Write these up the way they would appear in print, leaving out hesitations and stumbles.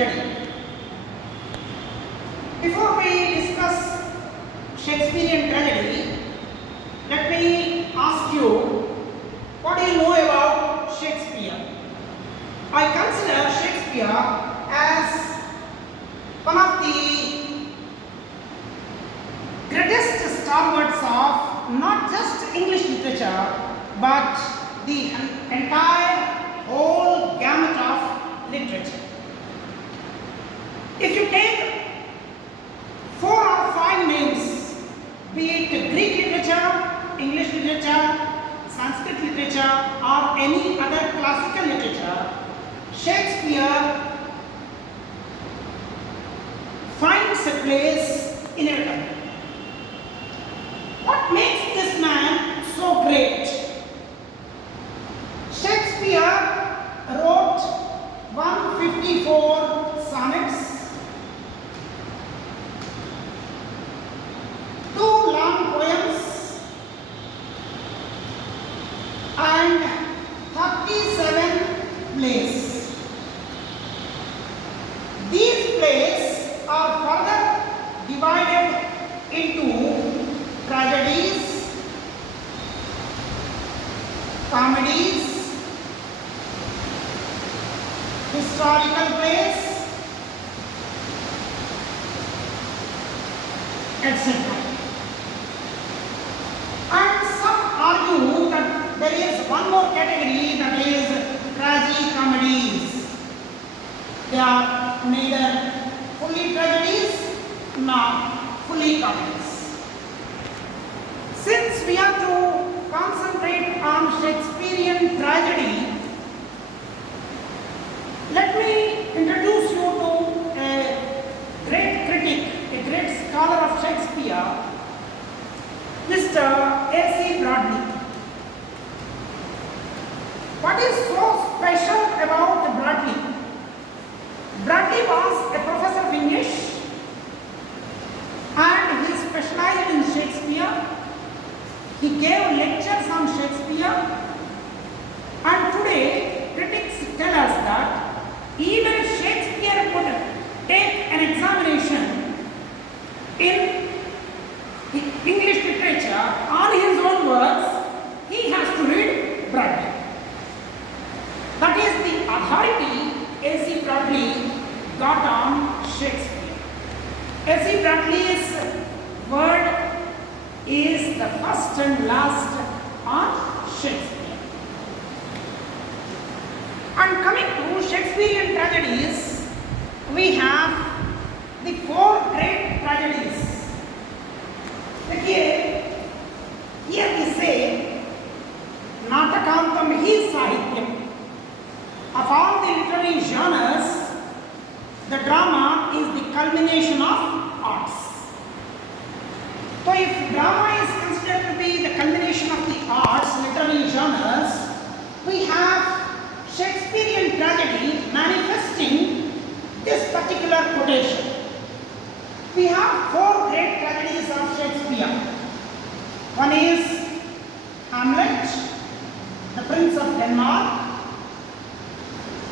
tragedy. Before we discuss Shakespearean tragedy, let me ask you, what do you know about Shakespeare? I consider Shakespeare as one of the greatest stalwarts of not just English literature but the entire whole gamut of literature. If you take 4 or 5 names, be it Greek literature, English literature, Sanskrit literature or any other classical literature, Shakespeare finds a place inevitably. What makes this man so great? Shakespeare wrote 154 sonnets, 2 long poems and 37 plays. These plays are further divided into tragedies, comedies, historical plays, etc. And some argue that there is one more category, that is tragicomedies. They are neither fully tragedies nor fully comedies. Since we have to concentrate on Shakespearean tragedy, let me introduce you to a great critic, a great scholar of Shakespeare, Mr. A.C. Bradley. What is so special about Bradley? Bradley was a professor of English and he specialized in Shakespeare. He gave lectures on Shakespeare, and today critics tell us that even if Shakespeare could take an examination in English literature on his own works, he has to read Bradley. That is the authority A.C. Bradley got on Shakespeare. A.C. Bradley's word is the first and last on Shakespeare. And coming to Shakespearean tragedies, we have the 4 great tragedies. Here we say, Natakantam hi sahityam. Of all the literary genres, the drama is the culmination of arts. So if drama is considered to be the culmination of the arts, literary genres, we have Shakespearean tragedy manifesting this particular quotation. We have 4 great tragedies of Shakespeare. One is Hamlet, the Prince of Denmark.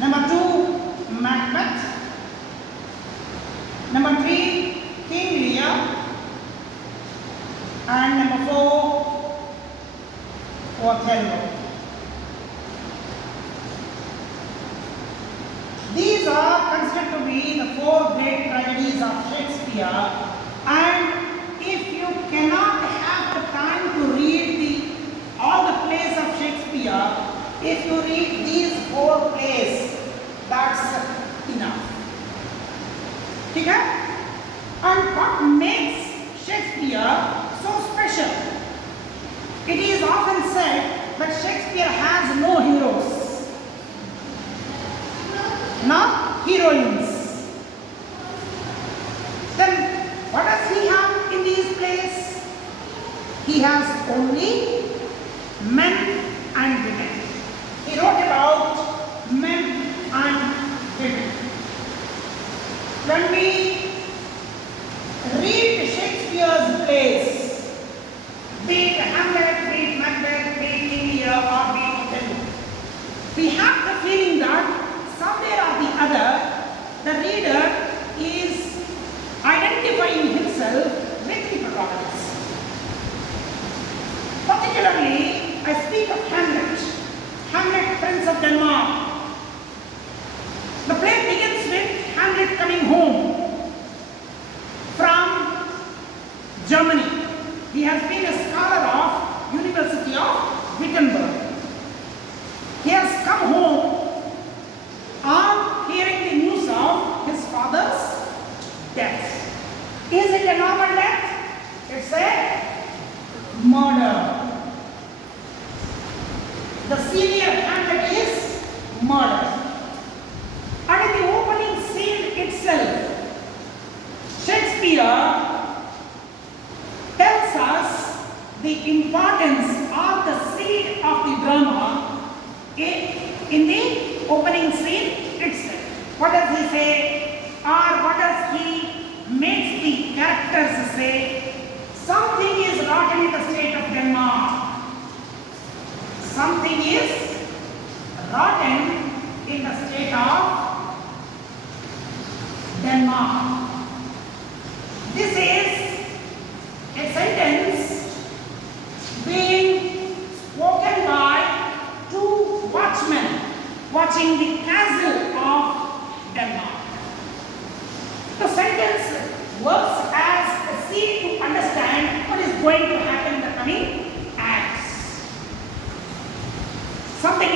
Number 2, Macbeth. Number 3, King Lear. And number 4, Othello. These are considered to be the 4 great tragedies of Shakespeare, and if you cannot have the time to read all the plays of Shakespeare, if you read these 4 plays, that's enough. Okay? And what makes Shakespeare so special? It is often said that Shakespeare has no heroes, not heroines. Then what does he have in these plays? He has only men and women. He wrote about men and women. When we read Shakespeare's plays, be it Hamlet, be it Macbeth, be it King Lear, or be it Othello, we have the feeling that somewhere or the other the reader Prince of Denmark. The play begins with Hamlet coming home from Germany. He has been a scholar of University of Wittenberg. He has come home on hearing the news of his father's death. Is it a normal death? It's a murder. The senior Hamlet is murdered. And in the opening scene itself, Shakespeare tells us the importance of the seed of the drama in the opening scene itself. What does he say? Or what does he makes the characters say? Something is rotten in the state of Denmark. Something is rotten in the state of Denmark. This is a sentence being spoken by two watchmen watching the castle of Denmark. The sentence works as a seed to understand what is going to happen in the coming acts. Something